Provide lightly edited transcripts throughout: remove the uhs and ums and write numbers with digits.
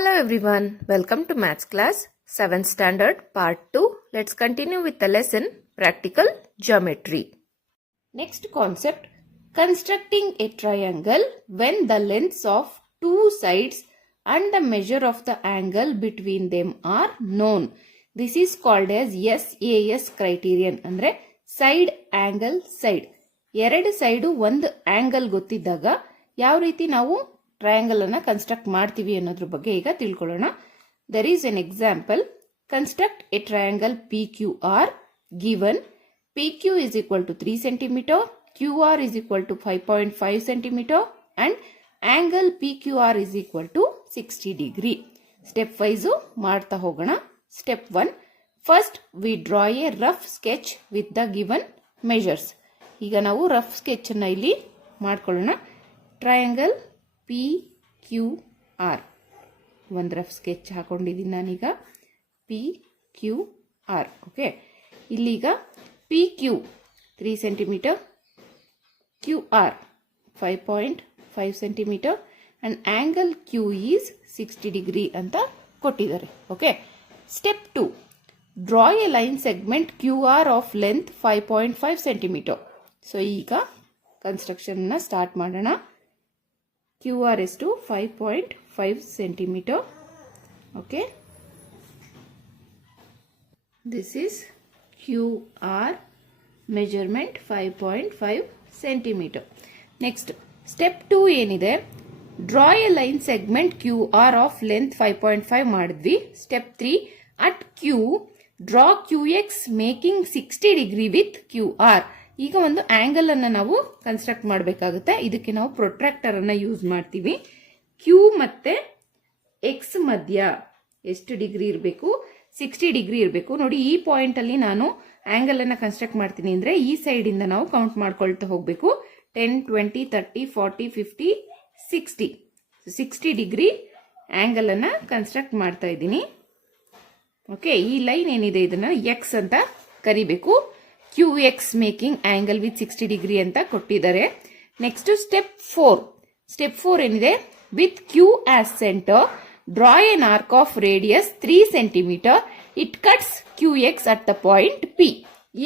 Hello everyone, welcome to Maths class 7th standard part 2. Let's continue with the lesson practical geometry. Next concept, constructing a triangle when the lengths of two sides and the measure of the angle between them are known. This is called as SAS criterion. ಅಂದ್ರೆ side angle side. ಎರಡು side ಒಂದು angle ಗೊತ್ತಿದ್ದಾಗ ಯಾವ ರೀತಿ ನಾವು triangle ಅನ್ನ construct ಮಾಡ್ತೀವಿ ಅನ್ನೋದ್ರ ಬಗ್ಗೆ ಈಗ ತಿಳ್ಕೊಳ್ಳೋಣ. There is an example. Construct a triangle PQR given PQ is equal to 3 cm, QR is equal to 5.5 cm and angle PQR is equal to 60 degree. Step wise ಮಾಡ್ತಾ ಹೋಗೋಣ. Step 1. First we draw a rough sketch with the given measures. ಈಗ ನಾವು rough sketch ಅನ್ನ ಇಲ್ಲಿ ಮಾಡ್ಕೊಳ್ಳೋಣ. Triangle PQR ಒಂದು rough sketch ಹಾಕೊಂಡಿದ್ದೀನಿ ನಾನೀಗ. PQR okay. ಇಲ್ಲಿಗ PQ 3 centimetre, QR 5.5 centimetre and angle Q is 60 degree ಅಂತ ಕೊಟ್ಟಿದ್ದಾರೆ. Okay. Step 2. Draw a line segment QR of length 5.5 centimetre. So ಈಗ ಕನ್ಸ್ಟ್ರಕ್ಷನ್ ಸ್ಟಾರ್ಟ್ ಮಾಡೋಣ. QR is to 5.5 centimeter. Okay. This is QR measurement 5.5 centimeter. Next, step 2 ಏನಿದೆ, draw a line segment QR of length 5.5 ಮಾಡಿದ್ವಿ. Step 3, at Q, draw QX making 60 degree with QR. ಈಗ ಒಂದು angle ಅನ್ನ ನಾವು construct ಮಾಡಬೇಕಾಗುತ್ತೆ. ಇದಕ್ಕೆ ನಾವು ಪ್ರೊಟ್ರಾಕ್ಟರ್ ಅನ್ನ ಯೂಸ್ ಮಾಡ್ತೀವಿ. ಕ್ಯೂ ಮತ್ತೆ ಎಕ್ಸ್ ಮಧ್ಯ ಎಷ್ಟು ಡಿಗ್ರಿ ಇರಬೇಕು? 60 ಡಿಗ್ರಿ ಇರಬೇಕು. ನೋಡಿ, ಈ ಪಾಯಿಂಟ್ ಅಲ್ಲಿ ನಾನು ಆಂಗಲ್ ಅನ್ನ ಕನ್ಸ್ಟ್ರಕ್ಟ್ ಮಾಡ್ತೀನಿ ಅಂದ್ರೆ ಈ ಸೈಡ್ ಇಂದ ನಾವು ಕೌಂಟ್ ಮಾಡ್ಕೊಳ್ತಾ ಹೋಗ್ಬೇಕು. 10, 20, 30, 40, 50, 60. 60 ಡಿಗ್ರಿ ಆಂಗಲ್ ಅನ್ನ ಕನ್ಸ್ಟ್ರಕ್ಟ್ ಮಾಡ್ತಾ ಇದ್ದೀನಿ. ಓಕೆ. ಈ ಲೈನ್ ಏನಿದೆ ಇದನ್ನ ಎಕ್ಸ್ ಅಂತ ಕರಿಬೇಕು. QX making angle with 60 degree ಅಂತ ಕೊಟ್ಟಿದ್ದಾರೆ. Next step 4. ಸ್ಟೆಪ್ 4 ಏನಿದೆ, with Q as centre draw N arc of radius 3 centimetre. It cuts QX at the point P.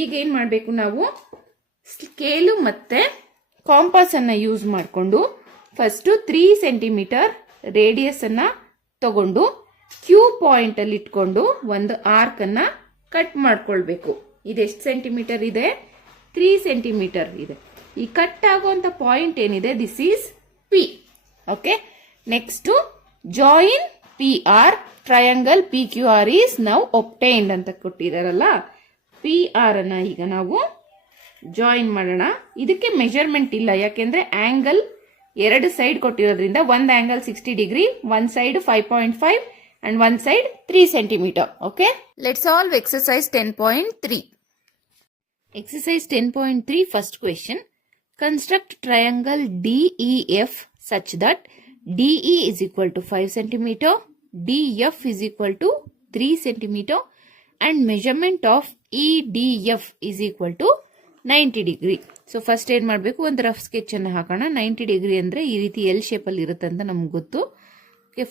ಈಗ ಏನ್ ಮಾಡಬೇಕು, ನಾವು ಸ್ಕೇಲು ಮತ್ತೆ ಕಾಂಪಾಸ್ ಅನ್ನ ಯೂಸ್ ಮಾಡಿಕೊಂಡು ಫಸ್ಟ್ 3 ಸೆಂಟಿಮೀಟರ್ ರೇಡಿಯಸ್ ಅನ್ನ ತಗೊಂಡು Q ಪಾಯಿಂಟ್ ಅಲ್ಲಿ ಇಟ್ಕೊಂಡು ಒಂದು ಆರ್ಕ್ ಅನ್ನ ಕಟ್ ಮಾಡ್ಕೊಳ್ಬೇಕು. ಇದೆಷ್ಟು ಸೆಂಟಿಮೀಟರ್ ಇದೆ? 3 ಸೆಂಟಿಮೀಟರ್ ಇದೆ. ಈ ಕಟ್ ಆಗುವಂತ ಪಾಯಿಂಟ್ ಏನಿದೆ, this is P. Okay. Next join PR triangle PQR is now obtained ಅಂತ ಕೊಟ್ಟಿದಾರಲ್ಲ, PR ಅನ್ನ ಈಗ ನಾವು ಜಾಯಿನ್ ಮಾಡೋಣ. ಇದಕ್ಕೆ ಮೆಜರ್ಮೆಂಟ್ ಇಲ್ಲ, ಯಾಕೆಂದ್ರೆ ಆಂಗಲ್ ಎರಡು ಸೈಡ್ ಕೊಟ್ಟಿರೋದ್ರಿಂದ ಒಂದು angle 60 degree, one side 5.5 and one side 3 centimeter. Okay. Let's solve exercise 10.3. Exercise 10.3 first question. Construct triangle DEF such that DE is equal to 5 centimeter, DF is equal to 3 centimeter and measurement of EDF is equal to 90 degree. So first ಏನ್ ಮಾಡಬೇಕು, ಒಂದು rough sketch ಅನ್ನು ಹಾಕೋಣ. 90 degree ಅಂದ್ರೆ ಈ ರೀತಿ L shape ಅಲ್ಲಿ ಇರುತ್ತೆ ಅಂತ ನಮ್ಗೆ ಗೊತ್ತು.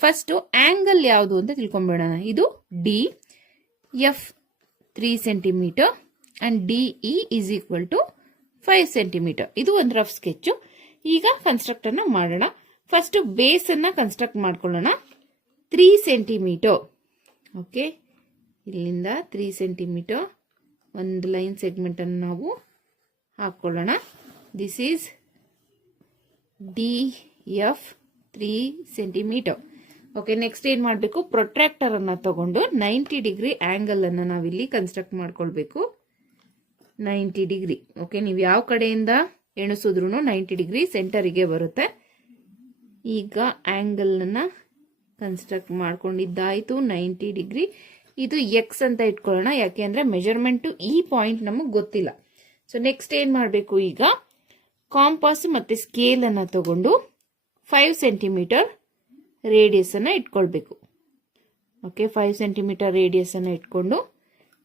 ಫಸ್ಟ್ ಆಂಗಲ್ ಯಾವುದು ಅಂತ ತಿಳ್ಕೊಂಡ್ಬಿಡೋಣ. ಇದು D, F 3 centimetre and DE is equal to 5 centimetre. ಇದು ಒಂದು ರಫ್ ಸ್ಕೆಚ್. ಈಗ ಕನ್ಸ್ಟ್ರಕ್ಟ್ ಅನ್ನ ಮಾಡೋಣ. ಫಸ್ಟ್ ಬೇಸ್ ಅನ್ನ ಕನ್ಸ್ಟ್ರಕ್ಟ್ ಮಾಡ್ಕೊಳ್ಳೋಣ. 3 ಸೆಂಟಿಮೀಟರ್. ಓಕೆ. ಇಲ್ಲಿಂದ 3 ಸೆಂಟಿಮೀಟರ್ ಒಂದು ಲೈನ್ ಸೆಗ್ಮೆಂಟ್ ಅನ್ನು ನಾವು ಹಾಕೊಳ್ಳೋಣ. This is DF 3 centimetre. Okay. Next ಏನ್ ಮಾಡಬೇಕು, ಪ್ರೊಟ್ರಾಕ್ಟರ್ ಅನ್ನ ತಗೊಂಡು 90 ಡಿಗ್ರಿ ಆಂಗಲ್ ಅನ್ನ ನಾವಿಲ್ಲಿ ಕನ್ಸ್ಟ್ರಕ್ಟ್ ಮಾಡ್ಕೊಳ್ಬೇಕು. 90 ಡಿಗ್ರಿ. ಓಕೆ. ನೀವು ಯಾವ ಕಡೆಯಿಂದ ಎಣಿಸಿದ್ರು 90 ಡಿಗ್ರಿ ಸೆಂಟರಿಗೆ ಬರುತ್ತೆ. ಈಗ ಆಂಗಲ್ ಅನ್ನ ಕನ್ಸ್ಟ್ರಕ್ಟ್ ಮಾಡ್ಕೊಂಡಿದ್ದಾಯ್ತು 90 ಡಿಗ್ರಿ. ಇದು ಎಕ್ಸ್ ಅಂತ ಇಟ್ಕೊಳ್ಳೋಣ, ಯಾಕೆಂದ್ರೆ ಮೆಜರ್ಮೆಂಟ್ ಈ ಪಾಯಿಂಟ್ ನಮಗೆ ಗೊತ್ತಿಲ್ಲ. ಸೊ ನೆಕ್ಸ್ಟ್ ಏನ್ ಮಾಡಬೇಕು, ಈಗ ಕಾಂಪಾಸ್ ಮತ್ತೆ ಸ್ಕೇಲ್ ಅನ್ನ ತಗೊಂಡು 5 ಸೆಂಟಿಮೀಟರ್ ರೇಡಿಯಸ್ ಅನ್ನ ಇಟ್ಕೊಳ್ಬೇಕು. ಓಕೆ. 5 ಸೆಂಟಿಮೀಟರ್ ರೇಡಿಯಸ್ ಅನ್ನ ಇಟ್ಕೊಂಡು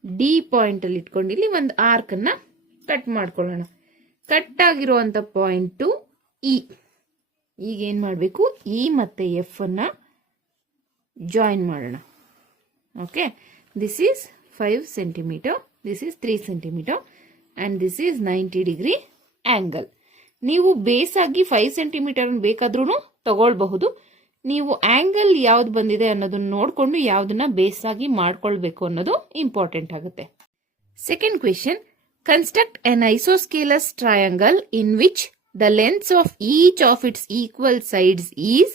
ಡಿ ಪಾಯಿಂಟ್ ಅಲ್ಲಿ ಇಟ್ಕೊಂಡು ಇಲ್ಲಿ ಒಂದು ಆರ್ಕ್ ಅನ್ನ ಕಟ್ ಮಾಡ್ಕೊಳ್ಳೋಣ. ಕಟ್ ಆಗಿರುವಂತ ಪಾಯಿಂಟ್ ಇ. ಈಗ ಏನ್ ಮಾಡಬೇಕು, ಇ ಮತ್ತೆ ಎಫ್ ಅನ್ನ ಜಾಯಿನ್ ಮಾಡೋಣ. Okay, this is 5 centimetre, this is 3 centimetre and this is 90 degree angle. ನೀವು ಬೇಸ್ ಆಗಿ 5 ಸೆಂಟಿಮೀಟರ್ ಬೇಕಾದ್ರೂ ತಗೊಳ್ಬಹುದು. ನೀವು ಆಂಗಲ್ ಯಾವ್ದು ಬಂದಿದೆ ಅನ್ನೋದನ್ನ ನೋಡ್ಕೊಂಡು ಯಾವ್ದನ್ನ ಬೇಸ್ ಆಗಿ ಮಾಡ್ಕೊಳ್ಬೇಕು ಅನ್ನೋದು ಇಂಪಾರ್ಟೆಂಟ್ ಆಗುತ್ತೆ. Second question, construct an isosceles triangle in which the lengths of each of its equal sides is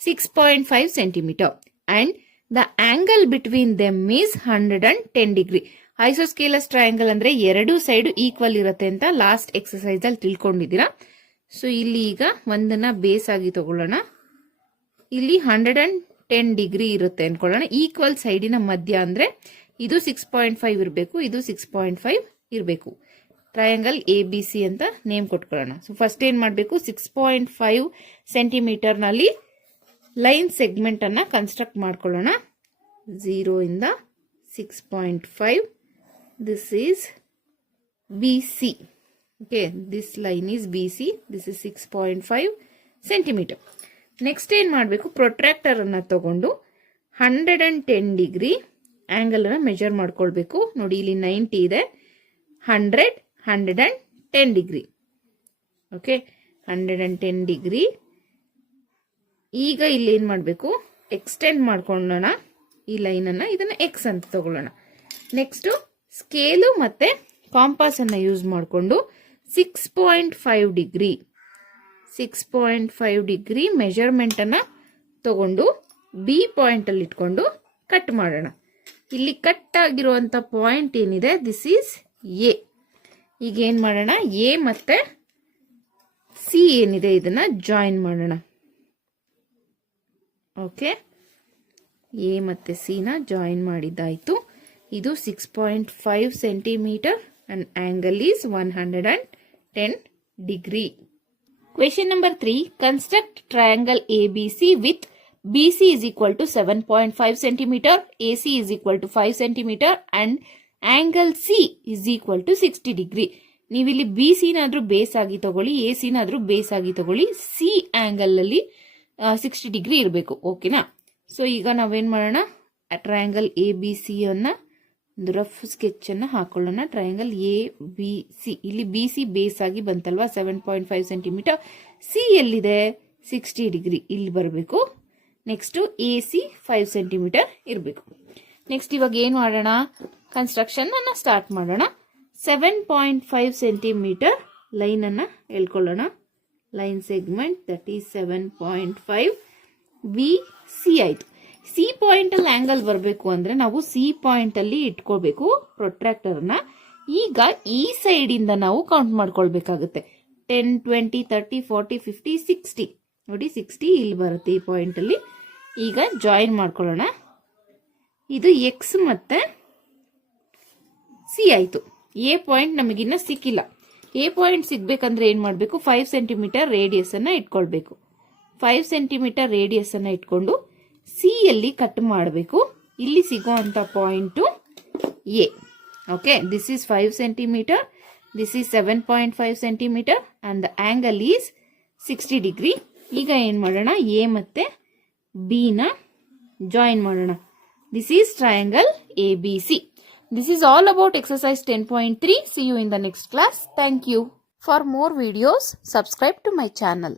6.5 centimeter and the angle between them is 110 degree. ಐಸೋಸ್ಕೇಲಸ್ triangle ಅಂದ್ರೆ ಎರಡು ಸೈಡ್ ಈಕ್ವಲ್ ಇರುತ್ತೆ ಅಂತ ಲಾಸ್ಟ್ ಎಕ್ಸರ್ಸೈಸ್ ಅಲ್ಲಿ ತಿಳ್ಕೊಂಡಿದ್ದೀರಾ. So ಇಲ್ಲಿ ಈಗ ಒಂದನ್ನ base ಆಗಿ ತಗೊಳ್ಳೋಣ. ಇಲ್ಲಿ 110 ಡಿಗ್ರಿ ಇರುತ್ತೆ ಅನ್ಕೊಳ್ಳೋಣ. ಈಕ್ವಲ್ ಸೈಡಿನ ಮಧ್ಯ ಅಂದ್ರೆ ಇದು 6.5 ಇರಬೇಕು, ಇದು 6.5 ಇರಬೇಕು. ಟ್ರಯಾಂಗಲ್ ABC ಅಂತ ನೇಮ್ ಕೊಟ್ಕೊಳ್ಳೋಣ. ಸೊ ಫಸ್ಟ್ ಏನ್ ಮಾಡಬೇಕು, 6.5 ಸೆಂಟಿಮೀಟರ್ ನಲ್ಲಿ ಲೈನ್ ಸೆಗ್ಮೆಂಟ್ ಅನ್ನ ಕನ್ಸ್ಟ್ರಕ್ಟ್ ಮಾಡ್ಕೊಳ್ಳೋಣ. 0 ಇಂದ 6.5. This is BC. Okay, this line is BC. This is 6.5 centimetre. Next ಏನ್ ಮಾಡಬೇಕು, ಪ್ರೊಟ್ರಾಕ್ಟರ್ ಅನ್ನ ತಗೊಂಡು 110 ಡಿಗ್ರಿ ಆಂಗಲ್ ಅನ್ನ ಮೆಜರ್ ಮಾಡ್ಕೊಳ್ಬೇಕು. ನೋಡಿ, ಇಲ್ಲಿ 90 ಇದೆ, 100, 110 ಡಿಗ್ರಿ. Okay, 110 degree. ಈಗ ಇಲ್ಲಿ ಏನ್ ಮಾಡಬೇಕು, ಎಕ್ಸ್ಟೆಂಡ್ ಮಾಡ್ಕೊಳ್ಳೋಣ ಈ ಲೈನ್ ಅನ್ನ. ಇದನ್ನ ಎಕ್ಸ್ ಅಂತ ತಗೊಳ್ಳೋಣ. ನೆಕ್ಸ್ಟ್ ಸ್ಕೇಲು ಮತ್ತೆ ಕಾಂಪಾಸ್ ಅನ್ನ ಯೂಸ್ ಮಾಡಿಕೊಂಡು 6.5 ಡಿಗ್ರಿ 6.5 ಡಿಗ್ರಿ ಮೆಜರ್ಮೆಂಟ್ ಅನ್ನ ತಗೊಂಡು ಬಿ ಪಾಯಿಂಟ್ ಅಲ್ಲಿ ಇಟ್ಕೊಂಡು ಕಟ್ ಮಾಡೋಣ. ಇಲ್ಲಿ ಕಟ್ ಆಗಿರುವಂತ ಪಾಯಿಂಟ್ ಏನಿದೆ, ದಿಸ್ ಈಸ್ ಎ. ಈಗ ಏನ್ ಮಾಡೋಣ, ಎ ಮತ್ತೆ ಸಿ ಏನಿದೆ ಇದನ್ನ ಜಾಯಿನ್ ಮಾಡೋಣ. ಓಕೆ, ಎ ಮತ್ತೆ ಸಿ ನ ಜಾಯಿನ್ ಮಾಡಿದ್ದಾಯ್ತು. ಇದು 6.5 centimetre and angle is 110 degree. Question number 3, construct triangle ABC with BC is equal to 7.5 centimeter, AC is equal to 5 centimeter and angle C is equal to 60 degree. ನೀವಿಲ್ಲಿ BC ನಾದ್ರೂ base ಆಗಿ ತಗೊಳ್ಳಿ, AC ನಾದ್ರೂ base ಆಗಿ ತಗೊಳ್ಳಿ. C angle ಅಲ್ಲಿ 60 degree ಇರಬೇಕು. ಓಕೆನಾ? So ಈಗ ನಾವೇನ್ ಮಾಡೋಣ, ಟ್ರಯಾಂಗಲ್ ABC ಅನ್ನ ಒಂದು ರಫ್ ಸ್ಕೆಚ್ ಅನ್ನ ಹಾಕೊಳ್ಳೋಣ. ಟ್ರಯಾಂಗಲ್ ABC, ಇಲ್ಲಿ BC ಬೇಸ್ ಆಗಿ ಬಂತಲ್ವಾ 7.5 ಸೆಂಟಿಮೀಟರ್. ಸಿ ಎಲ್ಲಿದೆ, 60 ಡಿಗ್ರಿ ಇಲ್ಲಿ ಬರಬೇಕು. ನೆಕ್ಸ್ಟ್ AC 5 ಸೆಂಟಿಮೀಟರ್ ಇರಬೇಕು. ನೆಕ್ಸ್ಟ್ ಇವಾಗ ಏನ್ ಮಾಡೋಣ, ಕನ್ಸ್ಟ್ರಕ್ಷನ್ ಅನ್ನ ಸ್ಟಾರ್ಟ್ ಮಾಡೋಣ. 7.5 ಸೆಂಟಿಮೀಟರ್ ಲೈನ್ ಅನ್ನ ಎಳ್ಕೊಳ್ಳೋಣ. Line segment that is 7.5 BC ಆಯ್ತು. ಸಿ ಪಾಯಿಂಟ್ ಅಲ್ಲಿ ಆಂಗಲ್ ಬರಬೇಕು ಅಂದ್ರೆ ನಾವು ಸಿ ಪಾಯಿಂಟ್ ಅಲ್ಲಿ ಇಟ್ಕೋಬೇಕು ಪ್ರೊಟ್ರಾಕ್ಟರ್ ನ. ಈಗ ಈ ಸೈಡ್ ಇಂದ ನಾವು ಕೌಂಟ್ ಮಾಡ್ಕೊಳ್ಬೇಕಾಗುತ್ತೆ. 10, 20, 30, 40, 50, 60. ನೋಡಿ 60 ಇಲ್ಲಿ ಬರುತ್ತೆ ಈ ಪಾಯಿಂಟ್ ಅಲ್ಲಿ. ಈಗ ಜಾಯಿನ್ ಮಾಡ್ಕೊಳ್ಳೋಣ. ಇದು ಎಕ್ಸ್ ಮತ್ತೆ ಸಿ ಆಯ್ತು. ಎ ಪಾಯಿಂಟ್ ನಮಗಿನ್ನ ಸಿಕ್ಕಿಲ್ಲ. ಎ ಪಾಯಿಂಟ್ ಸಿಗ್ಬೇಕಂದ್ರೆ ಏನ್ ಮಾಡ್ಬೇಕು, 5 ಸೆಂಟಿಮೀಟರ್ ರೇಡಿಯಸ್ ಅನ್ನ ಇಟ್ಕೊಳ್ಬೇಕು. 5 ಸೆಂಟಿಮೀಟರ್ ರೇಡಿಯಸ್ ಅನ್ನ ಇಟ್ಕೊಂಡು ಸಿ ಯಲ್ಲಿ ಕಟ್ ಮಾಡಬೇಕು. ಇಲ್ಲಿ ಸಿಗೋ ಅಂತ point A. Okay, this is 5 centimetre, this is 7.5 centimetre and the angle is 60 degree. ಈಗ ಏನ್ ಮಾಡೋಣ, ಎ ಮತ್ತೆ ಬಿ ನ ಜಾಯಿನ್ ಮಾಡೋಣ. This is triangle ABC. This is all about exercise 10.3. See you in the next class. Thank you. For more videos, subscribe to my channel.